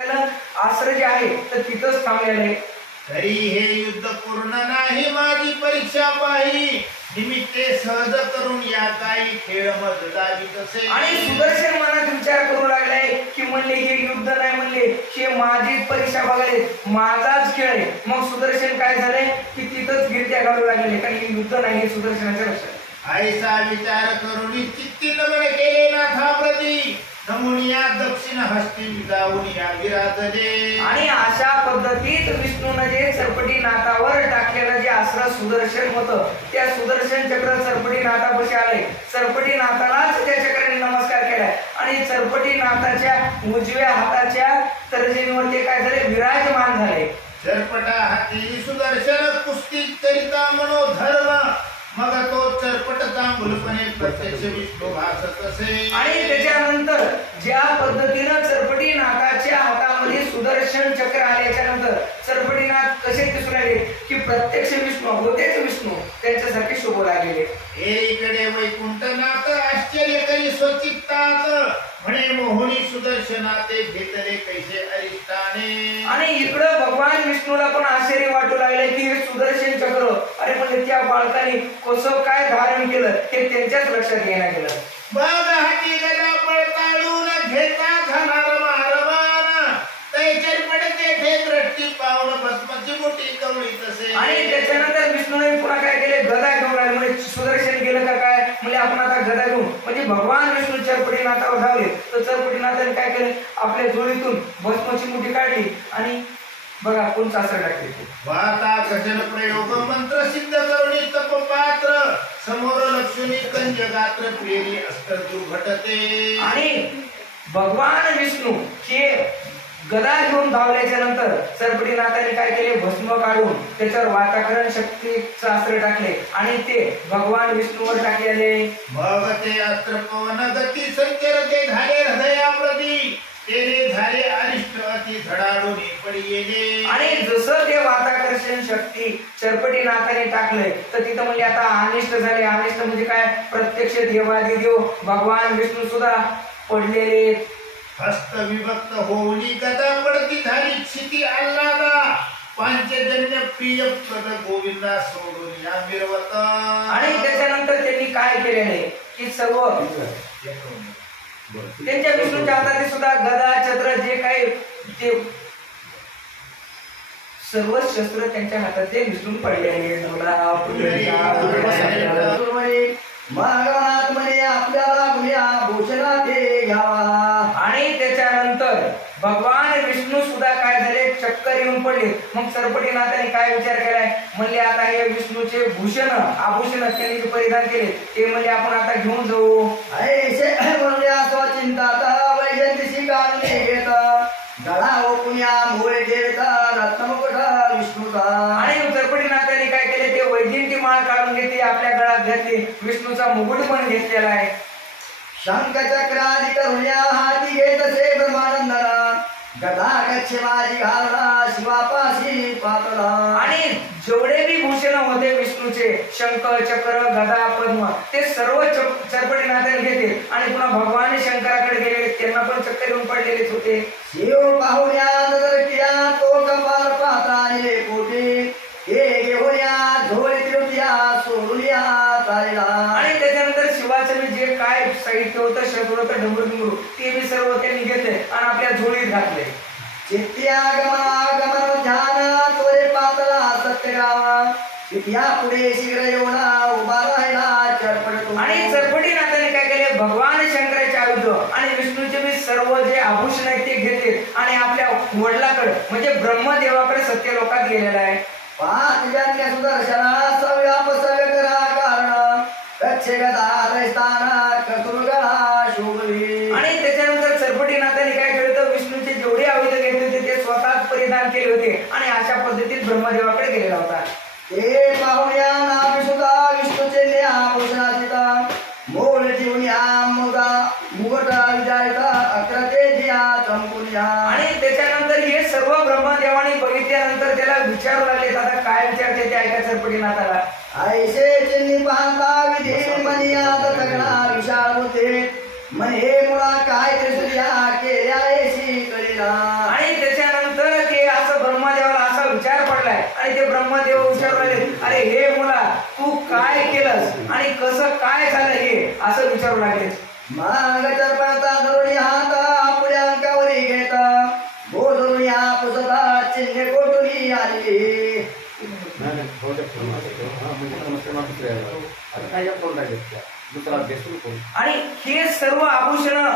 आश्रय जे आहे तर तिथंच थांबलेलं आहे। तरी हे युद्ध पूर्ण नाही माझी परीक्षा पाही, निमित्ते सहज करून या काही खेळ मज लावित असे। आणि सुदर्शन मनात विचार करू लागलाय की म्हणले हे युद्ध नाही, म्हणले हे माझी परीक्षा बघायले, माझाच खेळ आहे। मग सुदर्शन काय झाले की तिथंच गिरत्या घालू लागले, कारण हे युद्ध नाही हे सुदर्शनाच्या लक्षात। ऐसा विचार करून चित्ती नमन केले नाथाप्रती, नमुनिया दक्षिण हस्ती जाऊन या विराजले। आणि अशा पद्धतीत विष्णूने जे सरपटी नाथावर टाकलेलं जे अस्त्र सुदर्शन होतं, त्या सुदर्शन चक्र सरपटी नाथापाशी आले। सरपटी नाथालाच त्या चक्राने नमस्कार केलाय आणि सरपटी नाथाच्या उजव्या हाताच्या तर्जनीवर ते काय झाले, विराजमान झाले। सरपटा हाती सुदर्शन कुस्ती करिता मनोधर्म, मग तो चरपट चांगुलपणे प्रत्यक्ष विष्णू भासत असे। आणि त्याच्यानंतर ज्या पद्धतीनं चरपटी नाथाच्या हातामध्ये सुदर्शन चक्र आल्याच्या नंतर चरपटी नाथ कसे दिसू लागले की प्रत्यक्ष विष्णू होतेच विष्णू त्यांच्यासारखे शोभू लागलेले। एकीकडे वैकुंठनाथ आश्चर्य करी स्वचित्तात, म्हणे मोहनी सुदर्शनाते घेतले कैसे अरिष्टाने। आणि इकडं भगवान विष्णूला पण आश्चर्य वाटू लागले की हे सुदर्शन चक्र, अरे म्हणजे त्या बाळकाने कसं काय धारण केलं हे त्यांच्याच लक्षात येणार गेलं। बघ हाती गदा पळताळून घेता घाणार मारवान, तैचर पडते थे दृष्टी पावून भस्मची मोठी कवळी तसे। आणि त्याच्यानंतर विष्णूने पुन्हा काय केले, गदा घेऊन आले। म्हणजे सुदर्शन गेलं का काय, म्हणजे आपण आता गदा घेऊन, म्हणजे भगवान विष्णू चरपटी नाथावर धावले तर चरपटी नाथाने काय केले, आपल्या जोडीतून भस्माची मुठी काढली आणि बघा कोण सासर टाकले। वाता कशन प्रयोग मंत्र सिद्ध करुणी तप पात्र, समोर लक्ष्मी कंज गात्र प्रियरी अस्त्र दुर्घटते। आणि भगवान विष्णू हे गदा घेऊन धावल्याच्या नंतर सरपटी नाथाने काय केले, भस्म काढून त्याच्यावर वाताकरण शक्तीचं अस्त्र टाकले आणि ते भगवान विष्णूवर टाकलेले। मग ते अस्त्र पवन गती संचरते झाले हृदयाप्रती, तेरे झाले अरिष्ट अति धडाडून पडी गेले। आणि जसं ते वाताकर्षण शक्ती चरपटी नाथाने टाकले तर तिथं म्हणजे आता अनिष्ट झाले। अनिष्ट म्हणजे काय, प्रत्यक्ष देवादिदेव भगवान विष्णू सुद्धा पडलेले। हस्त विभक्त होऊनी गदा पडती झाली क्षिती आल्हादा, पांचजन्य प्रिय पद गोविंदा सोडून या मिरवत। आणि त्याच्यानंतर त्यांनी काय केलेले की सर्व त्यांच्या विष्णूच्या हातात सुद्धा गदा छत्र जे काही ते सर्व शस्त्र त्यांच्या हातात ते विष्णू पडलेले। आणि त्याच्यानंतर भगवान विष्णू सुद्धा काय झाले, चक्कर येऊन पडले। मग सरपटी नाथाने काय विचार केलाय, म्हणले आता हे विष्णूचे भूषण आभूषण त्यांनी जे परिधान केले ते म्हणजे आपण आता घेऊन जाऊ। आणि सरपटी नाथाने काय केले, ते वैजयंती माळ काढून घेतली, आपल्या गळ्यात घातली, विष्णूचा मुकुट पण घेतलेला आहे। शंख चक्राधिक हृदया हाती घेत से ब्रह्मानंदना, गदा कच्छ माझी घालना शिवापाशी पातला। आणि जेवढे बी भूषण होते विष्णूचे, शंख चक्र गदा पद्म, ते सर्व चरपटी नाथाने घेतले आणि पुन्हा भगवान शंकराकडे गेले, त्यांना पण चक्कर येऊन पडलेलेच होते। शिव पाहुण्या नजर किया तो कपाल पाहता निले पोटे, हे घेऊया झोळी तिरुतिया सोडूया चालला। आणि त्याच्यानंतर शिवाचं मी जे काय साहित्य होतं, शस्त्र होतं, डमरू डमरू, ते बी सर्व त्यांनी घेतले आणि आपल्या झोळीत घातले। चित्त्यागमन ध्यान तोरे पातला सत्यगावा, चित्त्या पुढे शीघ्र येऊना उभा राहिला चरपटतो। आणि चरपटी नाथाने काय केले, भगवान शंकराचे आयुध आणि विष्णूचे बी सर्व जे आभूषण आहेत ते घेतले आणि आपल्या वडिलाकडे म्हणजे ब्रह्मदेवाकडे सत्यलोकात गेलेला आहे। पाच जन्य सुदर्शना सव्याप सव्य करा कारण, कच्छ गदा स्थान कतुर्गळा शोभवी। आणि त्याच्यानंतर चरपटी नाथाने काय केलं तर विष्णूचे जेवढे आयुध घेतले होते ते स्वतःच परिधान केले होते आणि अशा पद्धतीत ब्रह्मदेवाकडे गेलेला होता। ते पाहुण्या नाम सुद्धा विष्णूचे न्या भूषणाचिता, मोल जीवन्या मुगा मुगटा विजायता अक्रते दिया चंपुन्या। आणि त्याच्यानंतर हे सर्व ब्रह्मदेवाने बघितल्यानंतर त्याला विचारू लागले, आता काय विचारते ते ऐका चरपटी नाथाला। ऐसे चिन्नी पाहता विधी मनियात तगडा विशाल होते, म्हणे मुळा काय त्रिसुर्या केल्या येशी कळीला। आणि आणि ते ब्रह्मदेव विचारू लागले, अरे हे मुला तू काय केलंस आणि कसं काय झालं हे असं विचारू लागले. मग चरपणता धरुणी हात आपल्या अंकावरी घेता बोधरुणी पुसता चिन्हे कोटुनी आली. आणि हे सर्व आभूषण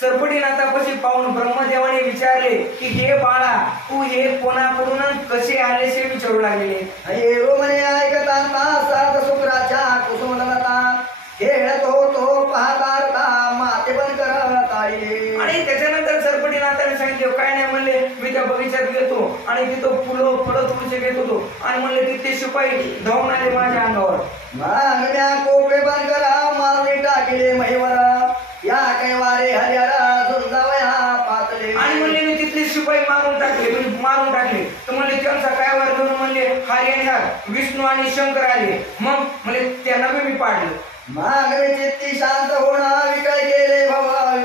सरपटीनाथापाशी पाहून ब्रह्मदेवाने विचारले की हे बाळा तू हे कोणाकडून कसे आलेसे विचारू लागले. हे रोमने ऐकताना साध शुक्राच्या कुसुमलता खेळत होतो पाहता माते पण करत आले. आणि त्याच्यानंतर सरपटीनाथाने सांगितले, काय नाही म्हणले, मी त्या बगीच्यात गेलो आणि तिथं फुलं फळं तुळसे घेत होतो आणि म्हणले तिथे शिपाई धावून आले माझ्या अंगावर. मग म्या कोपे बंद करा मारणी टाकले महिवरा या कैवारे हरिहरा झुंजावया पातले. आणि म्हणले मी तिथले शिपाई मारून टाकले तर म्हणले त्यांचा काय वर घेऊन म्हणले हरिहर विष्णू आणि शंकर आले, मग म्हणले त्यांना मी पाडलं. मग चित्ती शांत होणं विकळ गेले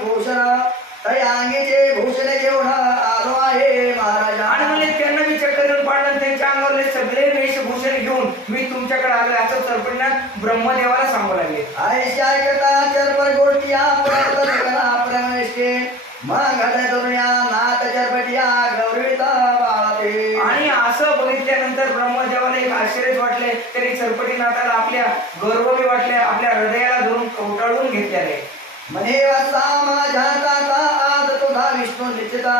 भूषण तरी अंगीचे भूषण घेऊन आलो आहे महाराजा. आणि म्हणले त्यांना मी चक्कर येऊन पाडलं, त्यांच्या अंगावरले सगळे वेशभूषण घेऊन मी तुमच्याकडे आलोय असं सरपटीनाथ ब्रह्मदेवाला सांगू लागले. आयशा ऐकता चरपट गोष्टी प्रमेशे मग दुनिया नाथ चरपटिया गौरविता बाळते. आणि असं बघितल्यानंतर ब्रह्मदेवाला एक आश्चर्यच वाटले, तरी सरपटीनाथाला आपल्या गौरवही वाटले, आपल्या हृदयाला धरून कवटाळून घेतल्याने म्हणे असा माझ्या दाता आज तुझा विष्णू निश्चिता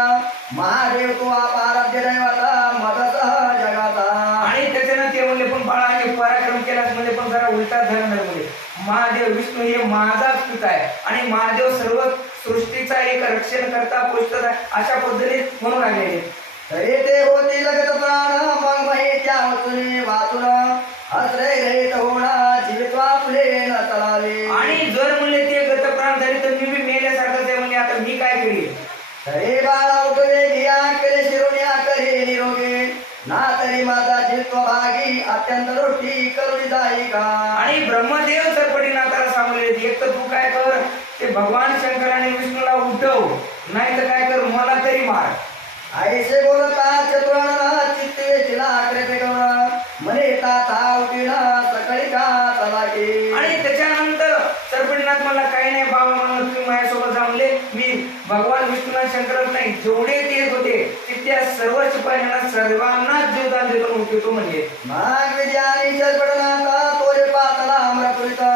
महादेव तू आराध्य दैवता मदत जगाता. आणि त्याच्यानं ते म्हणले, पण बाळाने पराक्रम केलाच म्हणजे पण जरा उलटा झाला नाही म्हणजे महादेव विष्णू हे माझाच पिता आहे आणि महादेव सर्व सृष्टीचा एक रक्षण करता पोषता अशा पद्धतीने म्हणून लागलेले. तरी ते होती लगत प्राण मग माहित्या वाचून वाचून हसरे रहित होणा जीवित वाचले न चलावे. आणि जर म्हणले ते गतप्राण झाले तर मी बी मेल्यासारखंच आहे, म्हणजे आता मी काय करीन. तरी बाळा उठले घिया केले शिरोण्या करे निरोगे ना तरी माझा जीवित भागी अत्यंत रोटी करून जाई का. आणि ब्रह्मदेव सरपटीनाथाला सांगले, एक तर तू काय कर, ते भगवान शंकराने विष्णूला उठव, नाही तर काय कर मला तरी मार. आईसे बोलता चतुराणा चित्ते तिला आकृती गौरा म्हणे ताता उठीना सकाळी का चलागे. आणि त्याच्यानंतर सरपटीनाथ मला काही नाही बाबा, मला तुम्ही माझ्यासोबत जमले, मी भगवान विष्णू शंकरच नाही जेवढे ते होते तिथल्या सर्व शिपायांना सर्वांना जीवदान देऊन उठवतो म्हणजे. मग विद्यानी चरपटनाथा तोरे पातला अमरपुरिता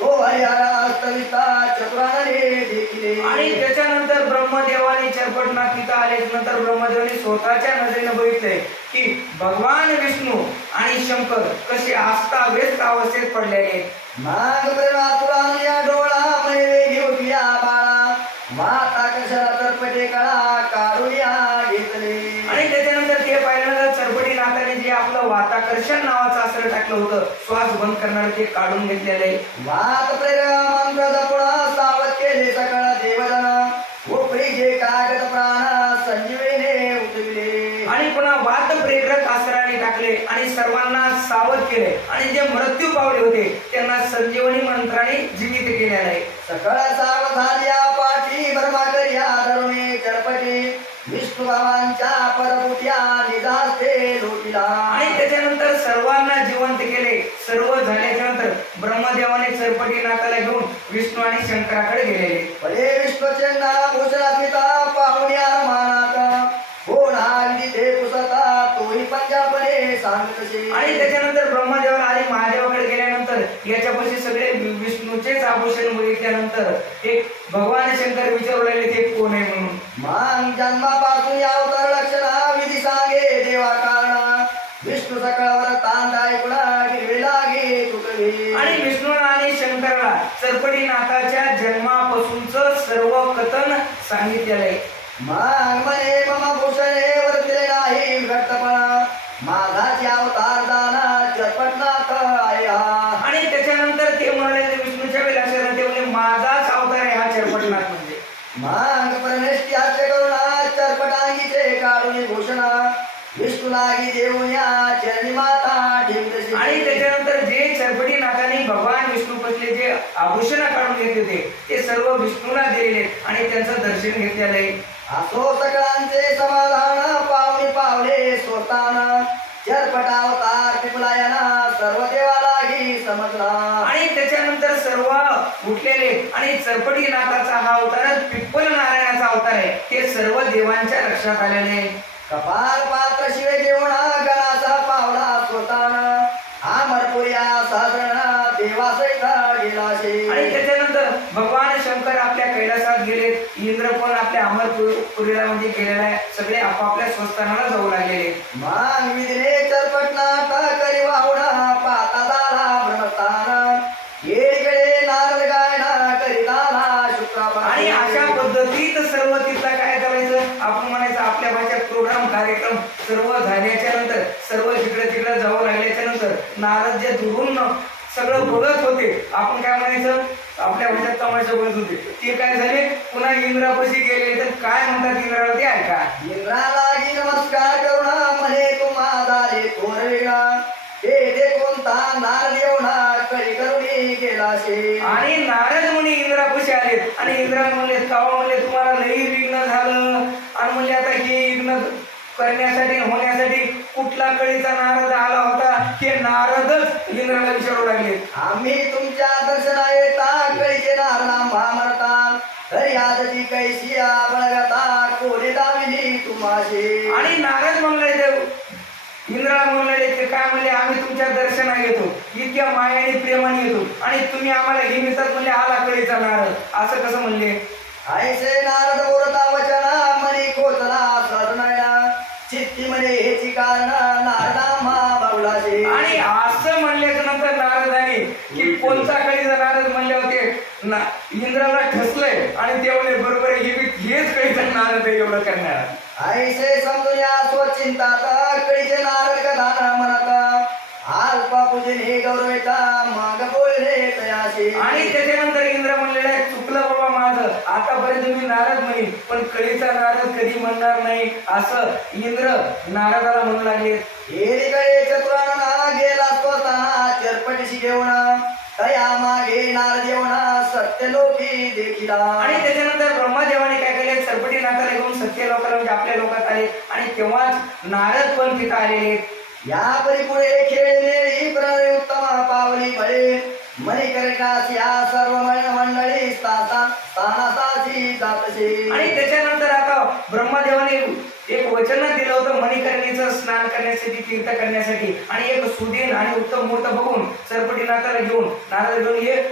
तो हरिहरा अस्तविता चतुराणे देखिले. आणि त्याच्यानंतर ब्रह्मदेवाने चरपटनाथ तिथं आले, नंतर ब्रह्मदेवाने स्वतःच्या नजरेने बघितलंय की भगवान विष्णू आणि शंकर कसे अस्ताव्यस्त अवस्थेत पडलेले. मग प्रेमातुरान या डोळा मै घेऊया बाळा माता कशाला तरपटे कळा काढून या घेतले. आणि त्याच्यानंतर ते पाहिल्यानंतर सरपटीनाथाने जे आपलं वाताकर्षण नावाचं अस्त्र टाकलं होतं श्वास बंद करणार ते काढून घेतलेलं आहे. वात प्रेम पुढा सावध केले सकळ देवजन उपरी जे कागद प्राण संजीवने उठविले. आणि पुन्हा वात प्रेरक अस्त्राने टाकले आणि सर्वांना सावध केले आणि जे मृत्यू पावले होते त्यांना संजीवनी मंत्राने जीवित केलेले आहे. सकळ सावधान्या पाठी ब्रह्माकर्या धरुणे चरपटी विष्णू भगवानच्या परपुट्या निदास्ते लोटिला. आणि त्याच्यानंतर सर्वांना जिवंत केले. सर्व झाल्याच्या नंतर ब्रह्मदेवाने सरपटीनाथाला घेऊन विष्णू आणि शंकराकडे गेलेले. पडे विष्णूचे नाम भूषणापिता पाहुण्या रमानात कोण हाली ते पुसता तोही पंजाबने सांगतसे. आणि त्याच्यानंतर ब्रह्मदेवाला आणि महादेवाकडे गेल्यानंतर याच्यापाशी सगळे विष्णूचेच आभूषण बघितल्यानंतर एक भगवान शंकर विचारू लागले ते कोण आहे म्हणून. मग जन्मापासून या अवतार लक्षणा विधी सांगे देवा कारणा विष्णू सकाळवर तांदा ऐकुणा गिरवे लागे तुकवे. आणि विष्णूला आणि शंकराला सरपटीनाथाच्या जन्मापासूनच सर्व कथन सांगितलेलं आहे. मग म्हणे मम भूषणे वर्तले नाही घट्टपणा माझाची अवतार दाना चरपटनाथ आहे हा. आणि त्याच्यानंतर ते म्हणाले विष्णूच्या वेळी लक्षात ते म्हणजे माझाच अवतार आहे हा चरपटनाथ म्हणजे. मग परमेष्टी हास्य करुणा चरपटांगीचे काढून भूषणा विष्णू लागी देऊन या चरणी माता ठेवतशी. आणि त्याच्यानंतर जे चरपटीनाथाने भगवान विष्णू पसले जे आभूषण काढून घेतले होते ते सर्व विष्णूला दिलेले आणि त्यांचं दर्शन घेतलेलं आहे. असो सगळ्यांचे समाधान पाहुणी पाव पावले स्वतान चरपटावतार पिपलायना सर्व देवालाही समजला. आणि त्याच्यानंतर सर्व उठलेले आणि चरपटी नाथाचा हा अवतार पिप्पल नारायणाचा अवतार आहे. ते सर्व देवांच्या लक्षात आलेले. कपाल पात्र शिवे घेऊन गणाचा पावला स्वतान अमरपुर्या साधना देवासहित गेलाशे. आणि त्याच्यानंतर भगवान शंकर आपल्या कैलासात गेले. इंद्र पण आपल्या अमरपुरीला म्हणजे गेलेला आहे. सगळे आपापल्या स्वस्थानाला जाऊ लागलेले. मग विधिने चरपटनाथ करी वाहुणा पाता झाला ब्रह्मस्थान येकडे नारद गायना करीताला शुक्रापान. आणि अशा पद्धतीत सर्व तिथला काय करायचं आपण म्हणायचं आपल्या भाषेत प्रोग्राम कार्यक्रम सर्व झाल्याच्या नंतर सर्व जिकडे जाऊ लागल्याच्या नंतर नारद जे दुरून सगळं बघत होते आपण काय म्हणायचं आपल्या भाषेत तमाशा बघत होते. ते काय झाले पुन्हा इंद्रापाशी गेले तर काय म्हणतात इंद्राला ते ऐका. इंद्रालागी नमस्कार करुणा म्हणे तुम्हा झाले थोर वेळा ते कोणता नारद येऊना कळी करुणी गेलाशे. आणि नारद मुनी इंद्रापाशी आले आणि इंद्रा म्हणले कावा म्हणले तुम्हाला लई विघ्न झालं आणि म्हणले आता हे विघ्न करण्यासाठी होण्यासाठी कुठला कळीचा नारद आला होता. हे नारदच इंद्राला विचारू लागले. आम्ही तुमच्या दर्शना येता कळीचे नारदा म्हणता तरी आजची कैसिया बळगता कोणी दाविली तुम्हाशी. आणि नारद म्हणले इंद्राला म्हणले ते काय म्हणले आम्ही तुमच्या दर्शना येतो इतक्या मायाने प्रेमाने येतो आणि तुम्ही आम्हाला हिमितात म्हणले आला कळीचा नारद असं कसं म्हणले. ऐसे नारद बोलता वचना मनी खोचला सदनया चित्ती म्हणे हेची कारण नारदा मा बावलाशे. आणि असं म्हणल्याच्या नंतर नारदाने की कोणता कळीचा नारद म्हणले होते इंद्राला ठसलंय आणि ते म्हणले बरोबर हेच कळीचा नारद एवढं करणार. ऐसे समजून या स्वचिंतात कळीचे नारद कथा म्हणत अल्पा पूजने गौरविता माग बोलले तयाशी. आणि त्याच्यानंतर इंद्र म्हणलेलं आहे चुकलं बाबा माझं आतापर्यंत मी नारद म्हणेन पण कळीचा नारद कधी म्हणणार नाही असं इंद्र नारदाला म्हणू लागले. एकीकडे चतुरांना गेला स्वतः चरपटीशी घेऊन तया मागे नारद येऊन सत्य लोकी देखिला. आणि त्याच्यानंतर ब्रह्मदेवाने काय केले चरपटी नाथाला घेऊन सत्य लोकांना म्हणजे आपल्या लोकात आले आणि तेव्हाच नारद पण तिथं आलेले. या परिपुढे खेळणे प्रणय उत्तम पावली बळे मणिकर्णास या सर्व मंडळी स्थानासाची जातसे. आणि त्याच्यानंतर आता ब्रह्मदेवाने एक वचन दिलं होतं मणिकर्णीचं स्नान करण्यासाठी तीर्थ करण्यासाठी आणि एक सुदीन आणि उत्तम मुहूर्त बघून चरपटी नाथाला घेऊन नारद घेऊन हे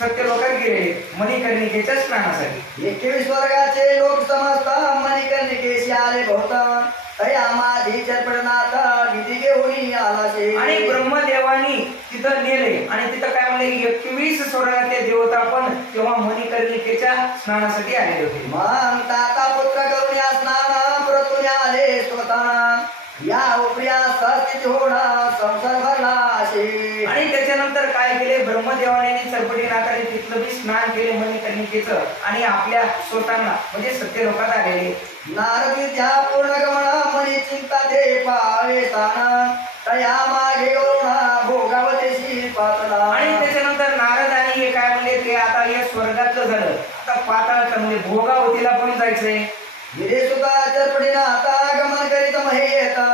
सत्य लोकात गेले मणिकर्णिकेच्या स्नानासाठी. 21 वर्गाचे लोक समजता मणिकर्णिकेशी आले बहुता तया माझी चरपटनाथ विधी घेऊन आलाशे. आणि ब्रह्मदेवानी तिथं नेले आणि तिथं काय म्हणले 21 स्वर्गातले देवता पण तेव्हा मणिकर्णिकेच्या स्नानासाठी आलेले होते. मग ताता पुत्र करून या स्नान प्रतून आले स्वतः या उपरिया सस्थित होणं संसार भरला असे. आणि त्याच्यानंतर काय केले ब्रह्मदेवाने आणि चरपटी नाथाने तिथलं बी स्नान केले मणिकर्णिकेचं आणि आपल्या स्वतःना म्हणजे सत्य लोकात आलेले. नारद विद्या पूर्ण गमन मनी चिंता ते पावे स्थान तया मागे गरुणा भोगावतेशी पातला. आणि त्याच्यानंतर नारद आणि हे काय म्हणले ते आता हे स्वर्गातलं झालं आता पाताळातलं म्हणजे भोगावतीला पण जायचंय. गिरे सुद्धा चरपटीना आता गमन करीत महे येता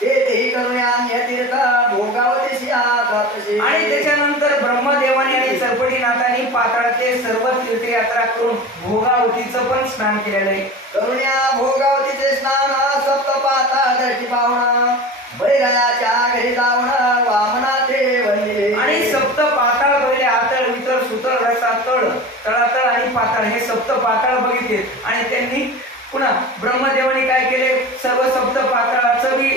ते करून अन्य तीर्थ भोगावतेशी आघातसे. आणि त्याच्यानंतर ब्रह्मदेवाने आणि चरपटी नाथाने पाताळातले सर्व तीर्थयात्रा करून भोगावतीचं पण स्नान केलेलं आहे. करुण्या भोगावतीचे स्नान सप्तपाता दर्शी पाहुणा बैराच्या घरी जाऊन वामना ते वंदिले. आणि सप्त पाताळ पहिले आतळ वितळ सुतळ रसातळ तळातळ आणि पाताळ हे सप्त पाताळ बघितले आणि त्यांनी पुन्हा ब्रह्मदेवाने काय केले सर्व सप्त पाताळाचं बी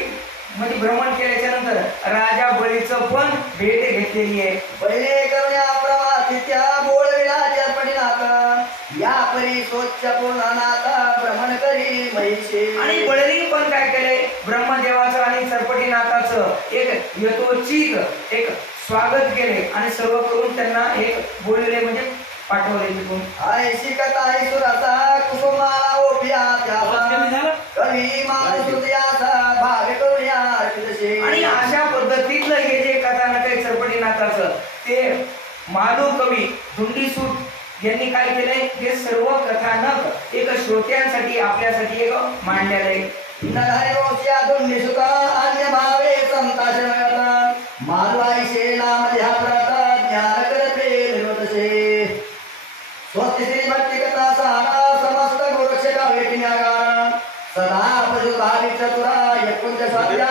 म्हणजे भ्रमण केल्याच्या नंतर राजा बळीचं पण भेट घेतलेली आहे. पहिले करुण्या प्रवासित्या बोलविला चरपटीनाथ या परी स्वच्छ पूर्णनाथ भ्रमण करी महिषे. आणि बळीने पण काय केले ब्रह्मदेवाचं आणि चरपटीनाथाचं एक यथोचित एक स्वागत केले आणि सर्व करून त्यांना एक बोलले म्हणजे पाठवले तिथून. ऐशी कथा सुराचा कुसुमाला ओपिया त्याचा कवी मानसुयाचा भाग करुण्या अर्पितशे. आणि अशा पद्धतीतलं हे जे कथानक आहे चरपटीनाथाचं ते माधव कवी धुंडीसूत यांनी काय केलंय हे सर्व कथानक एक श्रोत्यांसाठी आपल्यासाठी एक मांडलेलं आहे. नरहरिवंशातून निसुता अन्य भावे संताशमयता मालवाईशे नाम ध्याप्रता ज्ञान करते निरोधसे स्वस्ति श्री भक्ति कथा सारा समस्त गोरक्षका वेटिन्यागारा सदा प्रजुभावी चतुरा यकुंज साध्या